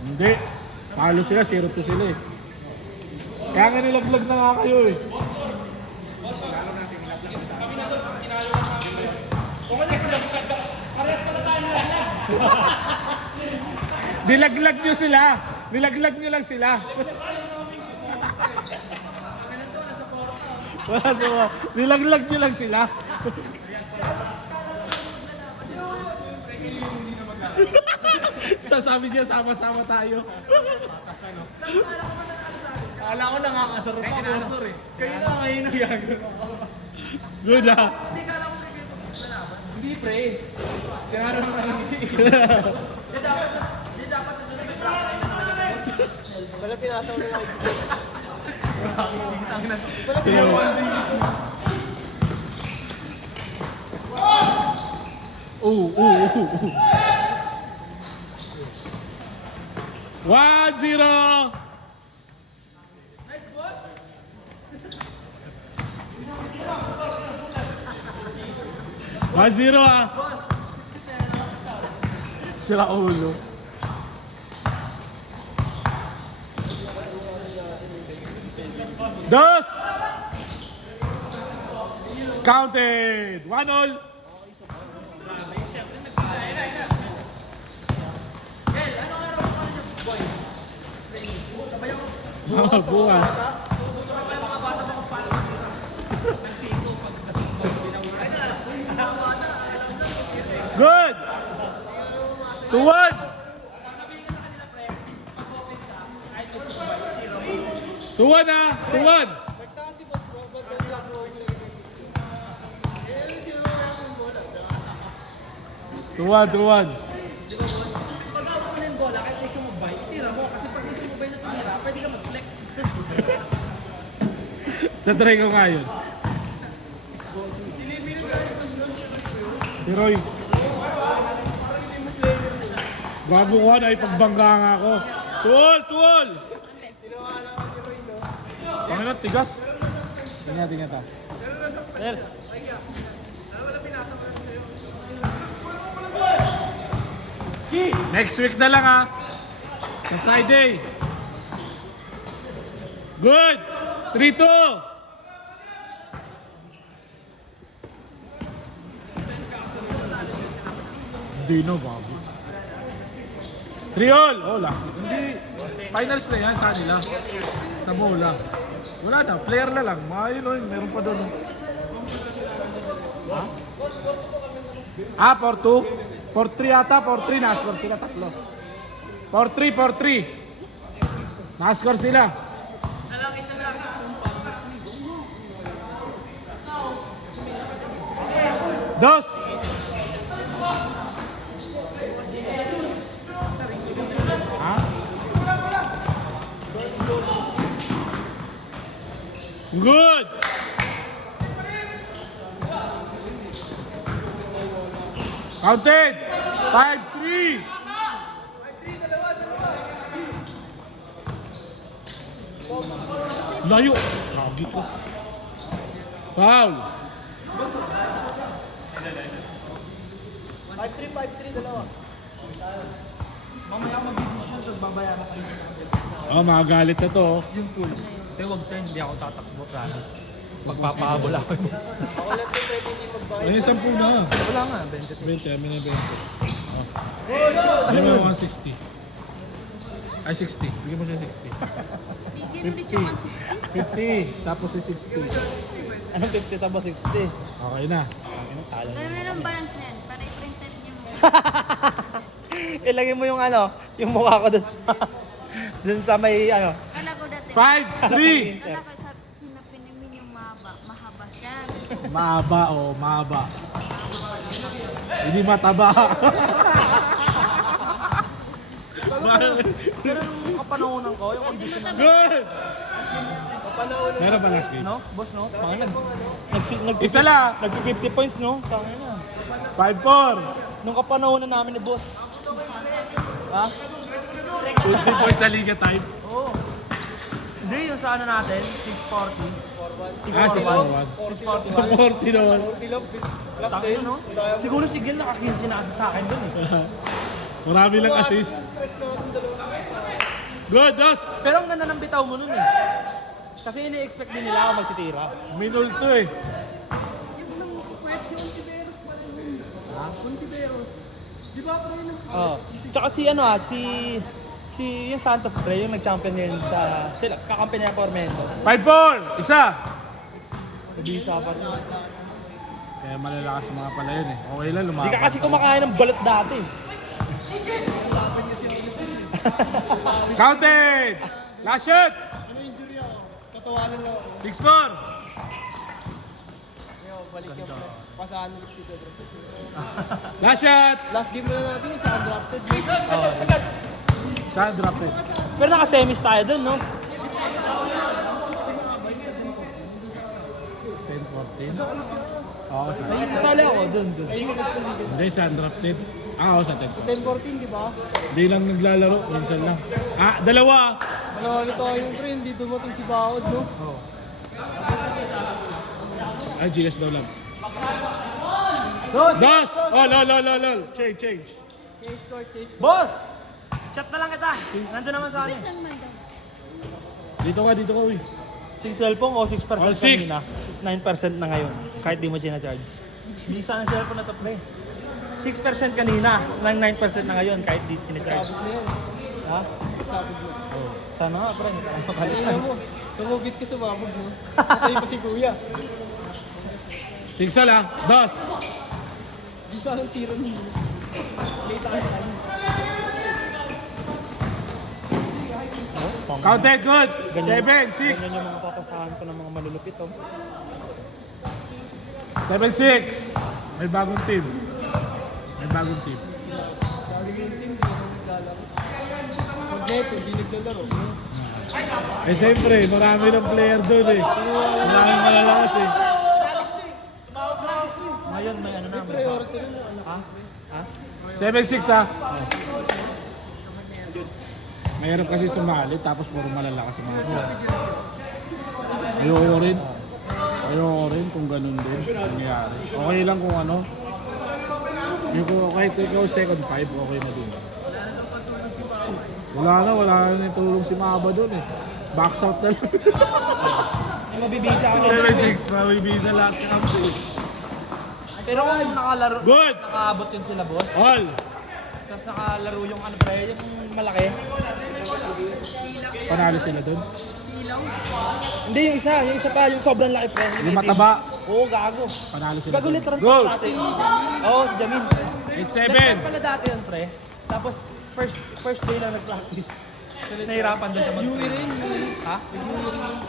Hindi. Talo sila, 0-2 sila eh. Kaya nga nilaglag na nga kayo eh. Nilaglag nyo sila. Nilaglag nyo lang sila. Nilaglag nyo lang sila. Sasabi niya sama-sama tayo. Akala ko nakakasarap ako, Pastor eh. Kayo na ngayon yan. Good ah. Hindi pre. Kaya naman hindi. Wala pinasa ulit ako. Wala pinasa ulit. Oo. 1-0. Zero ah. Sila ulo. Dos. Counted. 1-1. Bukas. Good. 2-1. 2-1 ah. 2-1. 2-1. Tatry ko nga yun. Si Roy. Bago ko ay pagbangga nga ako. Tuol! Panginoon, tigas. Tingnan ta. Next week na lang ha. Sa Friday. Good! 3-2! Hindi no, bago. 3-all! Oh, last week. Hindi. Finals na yan sa kanila. Sa bola. Wala na, player na lang. Ayun o, meron pa doon. Ha? Ah, 4-2? 4-3 ata, 4-3. Nakascore sila, tatlo. 4-3. Nakascore sila. Dos. Ha? Good. Counted. 5-3. Layo. Kagi ko. Foul. 5-3, dalawa. Mamaya mag-decision sa babayaran kayo. Oh, magagalit na to. Yung tool. Pero wag tayo, hindi ako tatakbo, promise. Magpapahabol ako. Ako lang din pwede hindi magbayad. Ayun, 10 na. Wala nga, 20. 20, amin na 20. Bigyan mo 160. Ay, 60. Bigyan mo siya 60. Bigyan ulit yung 160. 50. Tapos si 60. Anong 50 tapos 60? Okay na. Ganun na lang balance na yan. Para i-printed niyo mo. Ilagay mo yung ano, yung mukha ko dun sa... dun sa may ano. Kala ko dati. 5-3. Kala ko sinapin namin yung mahaba siya. Mahaba o mahaba. Hindi mataba. Pero nung kapanahonan ko, yung condition na... Good! Kapanahonan Meron ba last game? no? Boss, no? Mga Isa lang. nag-50 points, no? Sa akin na. 5-4. Nung kapanahonan namin ni boss. Ha? 20 points sa Liga type. Oo. Hindi, yung sa ano natin, 640. Ah, 641. 641. 40 naman. Plus 10, no? Siguro si Gil naka-15 na kasi sa akin dun eh. Marami lang assist. Good, dos! Pero ang ganda ng bitaw mo nun eh. Kasi ini-expect din nila ako magtitira. Minul to eh. Oo. Tsaka si ano si yung Santos pre, yung nag-champion yun sa sila, kakampi niya Formento. 5-4! Isa! Nabisa pa rin. Kaya malalakas mga pala yun eh. Okay lang, Hindi lumaban. ka kasi kumakain ng balot dati. Counted! Last shot! 6-4! Last shot! Last game na natin yung sa undrafted. Saan drop it? Pero naka-semis tayo dun, no? 10-14? Oo, sa Kasali ako dun. Hindi, saan drop it? Oo, sa 10-14. 10-14, di ba? Hindi lang naglalaro, minsan lang. Dalawa! Manalo tayo yung pre, hindi dumating si Baod, no? Ay, GS daw lang. Dos! Dos! Oh, lol. Change. Chase court, chase court. Boss! Chat na lang kita. Nandun naman sa akin. Saan man daw? Dito ka, uy. Yung cellphone ko, 6% Oh, six. kanina. 9% na ngayon. Kahit di mo sinacharge. Hindi sana ang cellphone na to, pre. 6% kanina, lang 9% na ngayon kahit di sinacharge. Sabog na yan. Ha? Sabog na. Oh. Sana nga, pre. Hindi ka lang Kanina makalitan. mo. Sumugit ka sumabog, no? Patay pa si Kuya. Sigsal ha. Dos! Di sa ang tiro niyo. Late ang time. Counted, good! 7, 6. Ganyan yung mga papasahan ko ng mga malulupit, oh. 7-6. May bagong team. Pag neto, di naglalaro. Eh siyempre, marami ng player doon eh. Maraming malalakas eh. Ngayon may ano na. May Priority rin mo, anak. ha? Ha? 7-6 ha. Mayroon kasi sumali tapos puro malalakas ang mga player. Ayoko rin kung ganun din nangyayari. Okay lang kung ano. Yung kung kahit ikaw second 5, okay na din. Wala na tulong si Maba doon eh. Box out na lang. May mabibisa ako. 7-6, mabibisa lahat ng update. Pero kung nakalaro, Good! nakaabot yun sila, boss. All! Tapos nakalaro yung ano pre, yung malaki. Panalo sila doon. Hindi, yung isa pa, yung sobrang laki pre. Yung mataba, Oo, gago. panalo sila Gago doon. literal Go! kasi. Oo, si Jamin. 8-7. Pala dati yun pre. Tapos first day lang nag-practice. Nahirapan doon siya mag-Yui rin. Ha?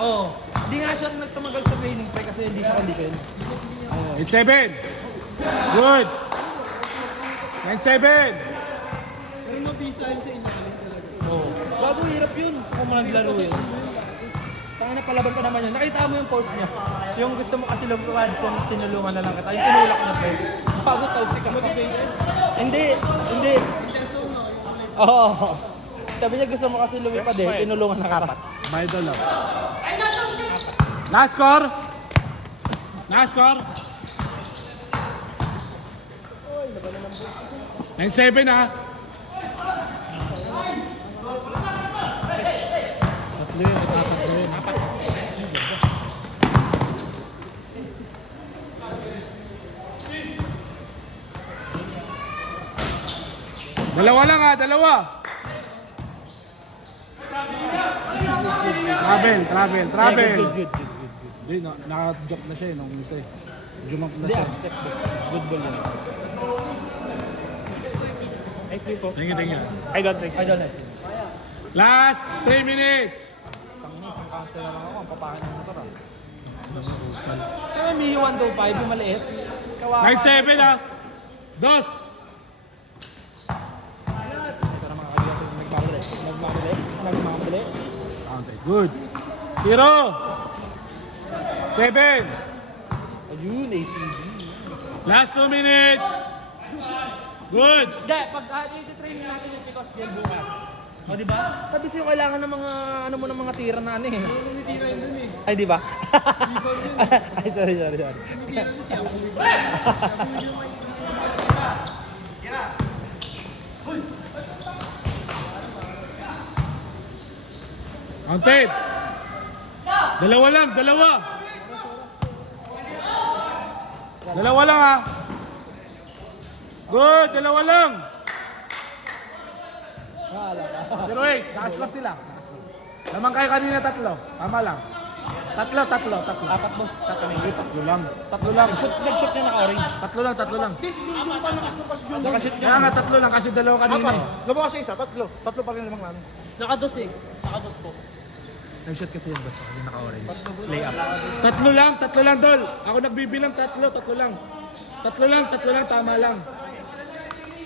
Oo. Hindi nga siya nagtumagal sa training pre kasi hindi siya condition. 8-7. Good! 9-7. Pero mabisahan sa inyo. Oo. Bago hirap yun kung naglaro yun. Tangin na palaban pa naman yun. Nakita mo yung post niya. Yung gusto mo kasi lumpuan kung tinulungan na lang kita. Yung tinulak niya pre. Bago toxic ako. Hindi. Oo. Sabi niya gusto mo kasi lumipad eh. Tinulungan na karapat. May dollar. Last score? Last score? 9-7 ha? Tatlo yun, nagtatatlo yun. Dalawa lang ha, dalawa. Travel. Good. Hindi, naka-jump na siya eh, nung isa eh. Jump na Hindi, siya. step back. Good ball yun. Nice play po. Tingin. I don't think. Last 3 minutes. Tangina, isang cancel na lang ako. Ang papangit ng motor ah. Kaya may 125 yung maliit. Kawawa. 9-7 ha. Dos. Ito na mga kaibigan. Nagmamali. Counted. Good. 0. 7. Ayun, ACB. Last 2 minutes. Good. Hindi, pag i-training natin yung because jail bukas. O, di ba? Sabi sa'yo, kailangan ng mga, ano mo, ng mga tira na ano eh. Tira yun dun eh. Ay, di ba? Ay, sorry. Tira dun siya. Sorry. Counted. Dalawa lang, dalawa. Dalawa lang ha. Good, dalawa lang. 0-8, nakascore sila. Naman kayo kanina tatlo. Tama lang. Tatlo. Apat boss sa kanila. Tatlo lang. Tatlo lang. Nag-shoot niya naka-orange. Tatlo lang. Naka-shoot niya. Kaya nga tatlo lang kasi dalawa kanina eh. Lumakas isa, tatlo. Tatlo pa rin lamang namin. Nakados eh. Nakados po. Nag-shoot kasi yung boss kasi naka-orange. Layup. Tatlo lang, Dol. Ako nagbibilang tatlo lang. Tatlo lang, tama lang.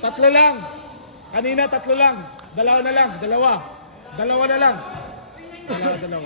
Tatlo lang. Kanina tatlo lang. Dalawa na lang, dalawa. Dalawa na lang. Dalawa.